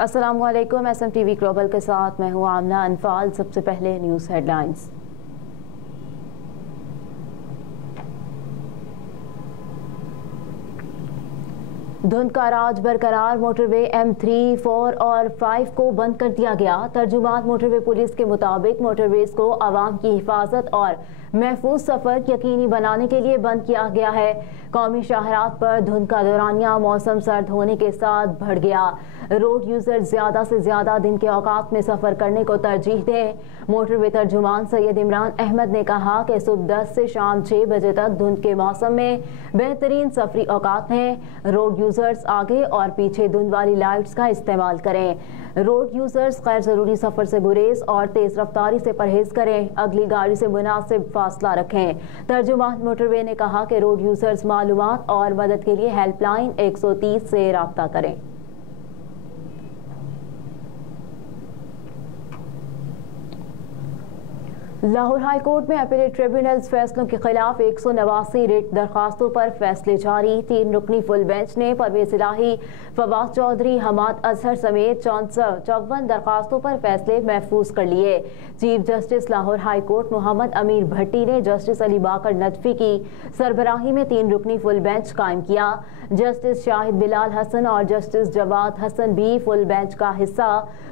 अस्सलाम वालेकुम। SMTV global के साथ मैं हूँ आमना अनफाल। सबसे पहले न्यूज़ हेडलाइंस। धुंध का राज बरकरार, मोटरवे M3, 4 और 5 को बंद कर दिया गया। तर्जुमान मोटरवे पुलिस के मुताबिक मोटरवेज को आवाम की हिफाजत और महफूज सफर यकीनी बनाने के लिए बंद किया गया है। कौमी शाहरात पर धुंध का दौरानिया मौसम सर्द होने के साथ बढ़ गया। रोड यूजर ज्यादा से ज्यादा दिन के औकात में सफर करने को तरजीह दें। मोटरवे तर्जुमान सैयद इमरान अहमद ने कहा कि सुबह 10 से शाम 6 बजे तक धुंध के मौसम में बेहतरीन सफरी औकात हैं। रोड यूजर्स आगे और पीछे धुंध वाली लाइट्स का इस्तेमाल करें। रोड यूजर्स गैर जरूरी सफर से गुरेज और तेज रफ्तारी से परहेज करें। अगली गाड़ी से मुनासिब फासला रखें। तर्जुमान मोटरवे ने कहा कि रोड यूजर्स मालूमात और मदद के लिए हेल्पलाइन 130 से राब्ता करें। लाहौर हाई कोर्ट में अपीलेट ट्रिब्यूनल्स फैसलों के खिलाफ 189 रिट दरखास्तों पर फैसले जारी। 3 रुकनी फुल बेंच ने परवेज इलाही, फवाद चौधरी, हमाद अजहर समेत 54 दरखास्तों पर फैसले महफूज कर लिए। Chief justice Lahore high court Mohammad Amir Bhatti ने जस्टिस अली बाकर नजफी की सरबराही में 3 रुकनी फुल बेंच कायम किया। जस्टिस शाहिद बिलाल हसन और जस्टिस जवाद हसन भी फुल बेंच का हिस्सा।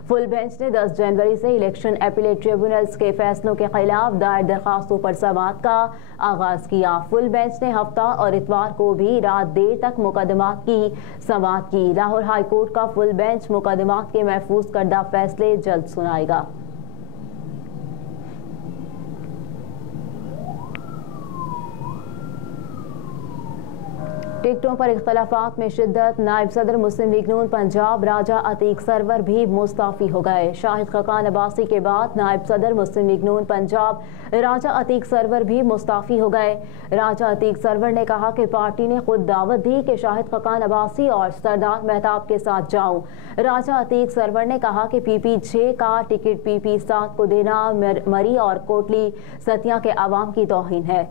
फुल बेंच ने 10 जनवरी से इलेक्शन अपीलेट ट्रिब्यूनल्स के फैसलों के खिलाफ दायर दरखास्तों पर समाअत का आगाज किया। फुल बेंच ने हफ्ता और इतवार को भी रात देर तक मुकदमात की समाअत की। लाहौर हाई कोर्ट का फुल बेंच मुकदमात के महफूज करदा फैसले जल्द सुनाएगा। टिकटों पर इख्तलाफात में शिद्दत, नायब सदर मुस्लिम लीग नून पंजाब राजा अतीक सरवर भी मुस्ताफी हो गए। शाहिद खकान अब्बासी के बाद नायब सदर मुस्लिम लीग नून पंजाब राजा अतीक सरवर भी मुस्ताफी हो गए। राजा अतीक सरवर ने कहा कि पार्टी ने खुद दावत दी कि शाहिद खकान अब्बासी और सरदार मेहताब के साथ जाऊं। राजा अतीक सरवर ने कहा कि PP6 का टिकट PP7 को देना मरी और कोटली सतिया के आवाम की तौहीन है।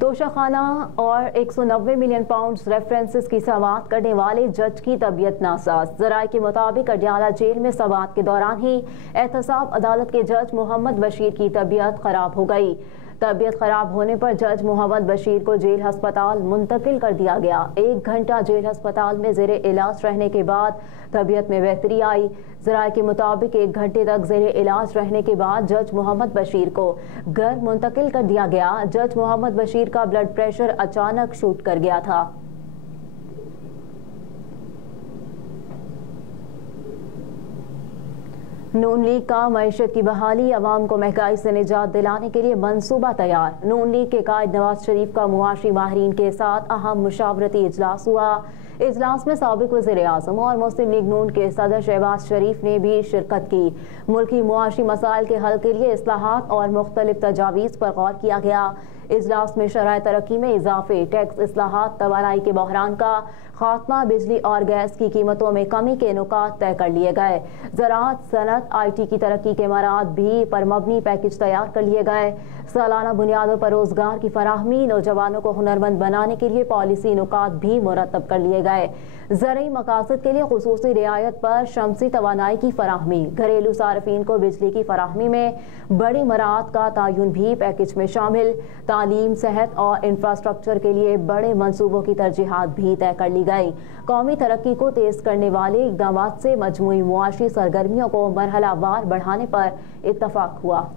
तोशाखाना और 190 मिलियन पाउंड रेफरेंसेस की समाअत करने वाले जज की तबीयत नासाज। जराये के मुताबिक अडियाला जेल में समाअत के दौरान ही एहतसाब अदालत के जज मोहम्मद बशीर की तबीयत खराब हो गई। तबीयत खराब होने पर जज मोहम्मद बशीर को जेल अस्पताल मुंतकिल कर दिया गया। 1 घंटा जेल अस्पताल में जेरे इलाज रहने के बाद तबीयत में बेहतरी आई। जराये के मुताबिक 1 घंटे तक जेरे इलाज रहने के बाद जज मोहम्मद बशीर को घर मुंतकिल कर दिया गया। जज मोहम्मद बशीर का ब्लड प्रेशर अचानक शूट कर गया था। नून लीग का मईशत की बहाली, अवाम को महंगाई से निजात दिलाने के लिए मंसूबा तैयार। नून लीग के कायद नवाज शरीफ का मुआशी माहिरीन के साथ अहम मुशावरती इजलास हुआ। इजलास में साबिक वज़ीर आज़म और मुस्लिम लीग नून के सदर शहबाज शरीफ ने भी शिरकत की। मुल्की मुआशी मसाइल के हल के लिए इस्लाहात और मुख्तलिफ तजावीज़ पर गौर किया गया। इजलास में शराय तरक्की में इजाफे, टैक्स इस्लाहात, तवानाई के बहरान का खात्मा, बिजली और गैस की कीमतों में कमी के नुकात तय कर लिए गए। ज़राअत, सनत, IT की तरक्की के मराद भी पर मबनी पैकेज तैयार कर लिए गए। सालाना बुनियादों पर रोजगार की फराहमी, नौजवानों को हुनरमंद बनाने के लिए पॉलिसी नुकात भी मुरतब कर लिए गए। ज़रूरी मकासद के लिए खुसूसी रियायत पर शमसी तवानाई की फराहमी, घरेलू सार्फिन को बिजली की फराहमी में बड़ी मराहत का तयन भी पैकेज में शामिल। तालीम, सेहत और इंफ्रास्ट्रक्चर के लिए बड़े मंसूबों की तरजीहात भी तय कर ली गई। कौमी तरक्की को तेज करने वाले इक़दाम से मजमूई मुआशी सरगर्मियों को मरहलावार बढ़ाने पर इत्तफाक हुआ।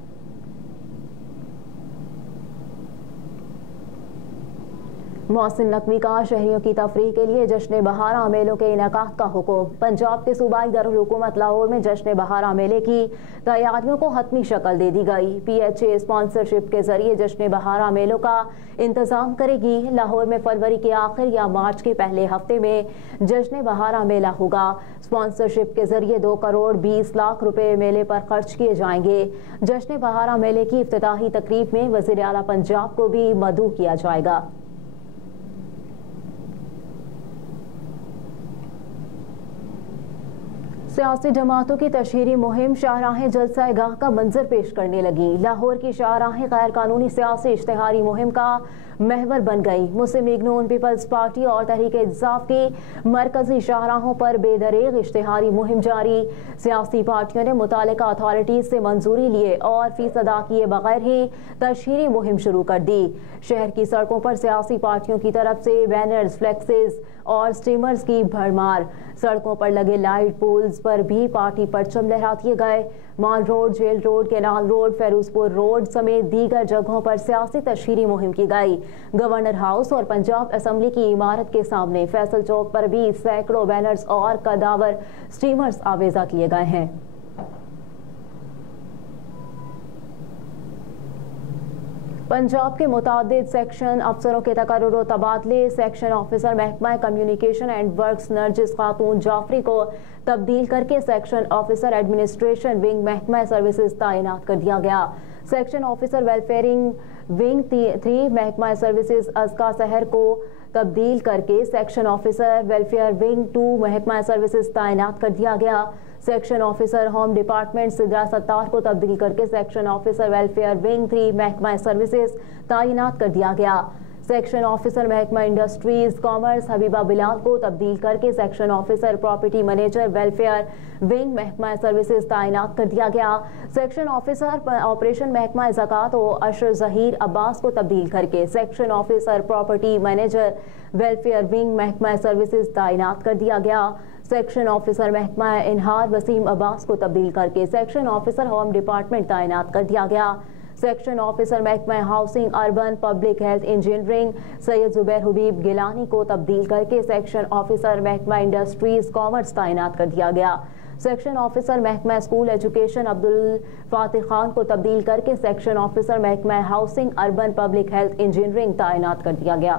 मोहसिन नकवी का शहरियों की तफरीह के लिए जश्न बहारा मेलों के इनेकाद का हुक्म। पंजाब के सूबाई दारुल हुकूमत लाहौर में जश्न बहारा मेले की तैयारियों को हतमी शक्ल दे दी गई। PHA स्पॉन्सरशिप के जरिए जश्न बहारा मेलों का इंतजाम करेगी। लाहौर में फरवरी के आखिर या मार्च के पहले हफ्ते में जश्न बहारा मेला होगा। स्पॉन्सरशिप के जरिए 2 करोड़ 20 लाख रुपए मेले पर खर्च किए जाएंगे। जश्न बहारा मेले की इफ्तिताही तकरीब में वज़ीर आला पंजाब को भी मदऊ किया जाएगा। सियासी जमातों की तशहीरी मुहिम शाहराहें जलसा-ए-गाह का मंजर पेश करने लगी। लाहौर की शाहराहें गैर कानूनी सियासी इश्तिहारी मुहिम का محور بن گئی۔ مسلم لیگ نون پیپلز پارٹی اور تحریک انصاف کی مرکزی شاہراہوں پر بے دریغ اشتہاری مہم جاری۔ سیاسی پارٹیوں نے متعلقہ اتھارٹیز سے منظوری لیے اور فیس ادا کیے بغیر ہی تشہیری مہم شروع کر دی۔ شہر کی سڑکوں پر سیاسی پارٹیوں کی طرف سے بینرز، فلیکسز اور سٹیمرز کی بھرمار۔ سڑکوں پر لگے لائٹ پولز پر بھی پارٹی پرچم لہرا دیے گئے۔ Mall Road, Jail Road, Canal Road, Ferozepur Road سمیت دیگر جگہوں پر سیاسی تشہیری مہم کی گئی۔ گورنر ہاؤس اور پنجاب اسمبلی کی عمارت کے سامنے فیصل چوک پر بھی سینکڑوں بینرز اور کداور سٹیمرز آویزاں کیے گئے ہیں۔ پنجاب کے متعدد سیکشن افسروں کے تقرر و تبادلے۔ سیکشن آفیسر محکمہ کمیونیکیشن اینڈ ورکس نرجس خاتون جعفری کو تبدیل کر کے سیکشن آفیسر ایڈمنسٹریشن ونگ محکمہ سروسز تعینات کر دیا گیا۔ سیکشن آفیسر ویلفیئرنگ ونگ 3 محکمہ سروسز ازکا سحر کو تبدیل کر کے سیکشن آفیسر ویلفیئر ونگ 2 محکمہ سروسز تعینات کر دیا گیا۔ Section officer home department Sidra Sattar کو تبدیل کر کے سیکشن آفیسر ویلفیئر ونگ 3 محکمہ سروسز تعینات کر دیا گیا۔ سیکشن آفیسر محکمہ انڈسٹریز کامرس حبیبہ بلال کو تبدیل کر کے section officer property manager welfare wing محکمہ سروسز تعینات کر دیا گیا۔ سیکشن آفیسر آپریشن محکمہ زکوٰۃ و عشر ظہیر عباس کو تبدیل کر کے section officer property manager welfare wing محکمہ سروسز تعینات کر دیا گیا۔ سیکشن آفیسر محکمہ انہار وسیم عباس کو تبدیل کر کے سیکشن آفیسر ہوم ڈپارٹمنٹ تعینات کر دیا گیا۔ سیکشن آفیسر محکمہ housing urban public health engineering Syed Zubair Habib Gilani کو تبدیل کر کے سیکشن آفیسر محکمہ انڈسٹریز کامرس تعینات کر دیا گیا۔ سیکشن آفیسر محکمہ اسکول ایجوکیشن عبدالفاتح خان کو تبدیل کر کے سیکشن آفیسر محکمہ housing urban public health engineering تعینات کر دیا گیا۔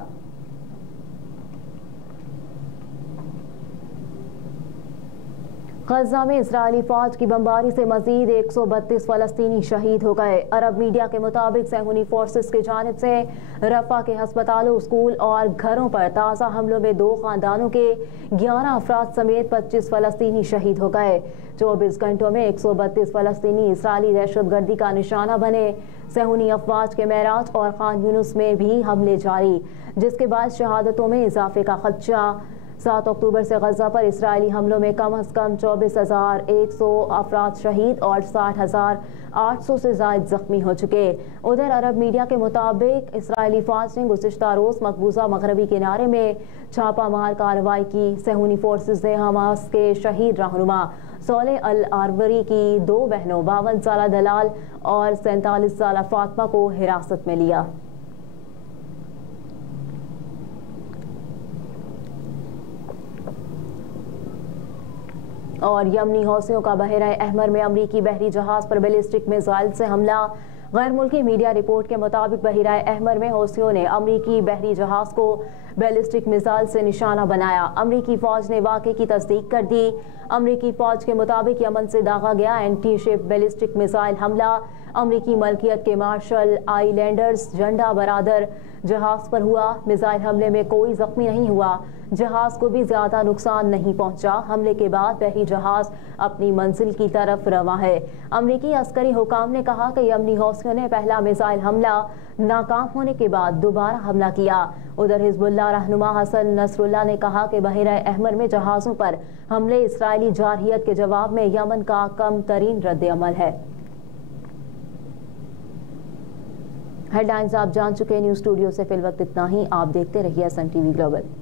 غزہ میں اسرائیلی فوج کی بمباری سے مزید 132 فلسطینی شہید ہو گئے۔ عرب میڈیا کے مطابق صہیونی فورسز کی جانب سے رفح کے ہسپتالوں، اسکول اور گھروں پر تازہ حملوں میں 2 خاندانوں کے 11 افراد سمیت 25 فلسطینی شہید ہو گئے۔ 24 گھنٹوں میں 132 فلسطینی اسرائیلی دہشت گردی کا نشانہ بنے۔ صہیونی افواج کے معراج اور خان یونس میں بھی حملے جاری، جس کے باعث شہادتوں میں اضافے کا خدشہ۔ 7 اکتوبر سے غزہ پر اسرائیلی حملوں میں کم از کم 24,100 افراد شہید اور 60,800 سے زائد زخمی ہو چکے۔ ادھر عرب میڈیا کے مطابق اسرائیلی فوج نے گزشتہ روز مقبوضہ مغربی کنارے میں چھاپہ مار کارروائی کی۔ صہیونی فورسز نے حماس کے شہید رہنما صالح العروری کی 2 بہنوں 52 سالہ دلال اور 47 سالہ فاطمہ کو حراست میں لیا۔ اور یمنی حوثیوں کا بحیرہ احمر میں امریکی بحری جہاز پر بیلسٹک میزائل سے حملہ۔ غیر ملکی میڈیا رپورٹ کے مطابق بحیرہ احمر میں حوثیوں نے امریکی بحری جہاز کو بیلسٹک میزائل سے نشانہ بنایا۔ امریکی فوج نے واقعے کی تصدیق کر دی۔ امریکی فوج کے مطابق یمن سے داغا گیا اینٹی شپ بیلسٹک میزائل حملہ امریکی ملکیت کے مارشل آئی لینڈرز جھنڈا برادر جہاز پر ہوا۔ میزائل حملے میں کوئی زخمی نہیں ہوا، جہاز کو بھی زیادہ نقصان نہیں پہنچا۔ حملے کے بعد بحری جہاز اپنی منزل کی طرف رواں ہے۔ امریکی عسکری حکام نے کہا کہ یمنی حوثیوں نے پہلا میزائل حملہ ناکام ہونے کے بعد دوبارہ حملہ کیا۔ ادھر حزب اللہ رہنما حسن نصر اللہ نے کہا کہ بحیرہ احمر میں جہازوں پر حملے اسرائیلی جارحیت کے جواب میں یمن کا کم ترین رد عمل ہے۔ ہیڈ لائنز آپ جان چکے، نیوز اسٹوڈیو سے فی الوقت اتنا ہی۔ آپ دیکھتے رہیے SN TV گلوبل۔